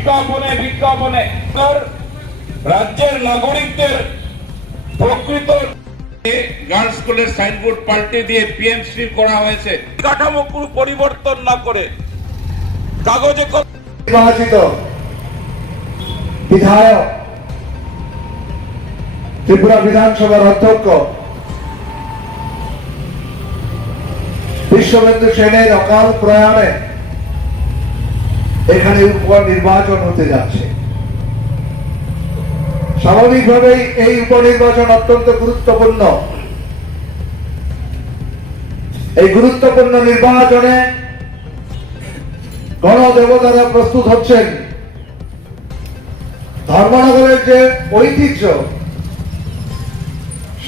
বিজ্ঞাপনে বিজ্ঞাপনে রাজ্যের নাগরিকদের প্রকৃত গার্লস স্কুলের সাইনবোর্ড পাল্টে দিয়ে পিএমসি করা হয়েছে। কাঠামো পরিবর্তন না করে কাগজে নির্বাচিত বিধায়ক ত্রিপুরা বিধানসভার অধ্যক্ষ বিশ্ববন্ধু সেনের অকাল প্রয়াণে এখানে উপনির্বাচন হতে যাচ্ছে। স্বাভাবিকভাবেই এই উপনির্বাচন অত্যন্ত গুরুত্বপূর্ণ। এই গুরুত্বপূর্ণ নির্বাচনে গণদেবতারা প্রস্তুত হচ্ছেন। ধর্মনগরের যে ঐতিহ্য,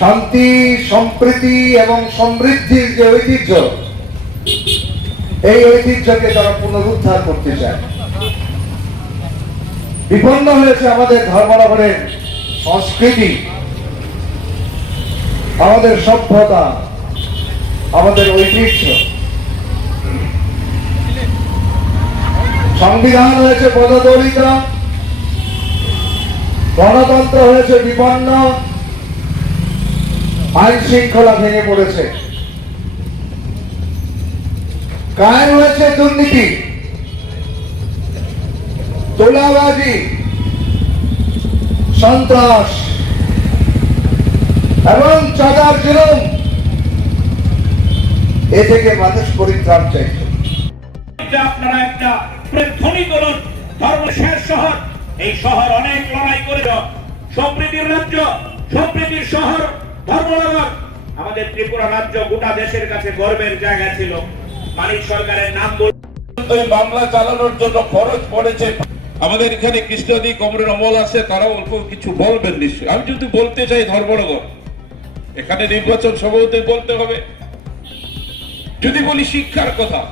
শান্তি, সম্প্রীতি এবং সমৃদ্ধির যে ঐতিহ্য, এই ঐতিহ্যকে তারা পুনরুদ্ধার করতে চায়। বিপন্ন হয়েছে আমাদের ধর্মনগরের সংস্কৃতি, আমাদের সভ্যতা, আমাদের ঐতিহ্য। সংবিধান হয়েছে পদদলিত, গণতন্ত্র হয়েছে বিপন্ন, আইন শৃঙ্খলা ভেঙে পড়েছে, কায়েম হয়েছে দুর্নীতি, তোলাবাজি, সন্ত্রাস এবং চাঁদার জুলুম। এ থেকে মানুষ পরিত্রাণ চাইছে। আপনারা একটা ধ্বনি করুন, ধর্মের শহর। এই শহর অনেক লড়াই করে সমৃদ্ধির রাজ্য, সমৃদ্ধির শহর ধর্মনগর। আমাদের ত্রিপুরা রাজ্য গোটা দেশের কাছে গর্বের জায়গা ছিল। মানিক সরকারের নাম মামলা চালানোর জন্য খরচ পড়েছে। আমাদের এখানে কৃষ্ণদী কমরের অমল আছে, তারাও অল্প কিছু বলবেন নিশ্চয়ই। আমি যদি বলতে চাই ধর্মনগর, এখানে নির্বাচন সভাপতি বলতে হবে। যদি বলি শিক্ষার কথা,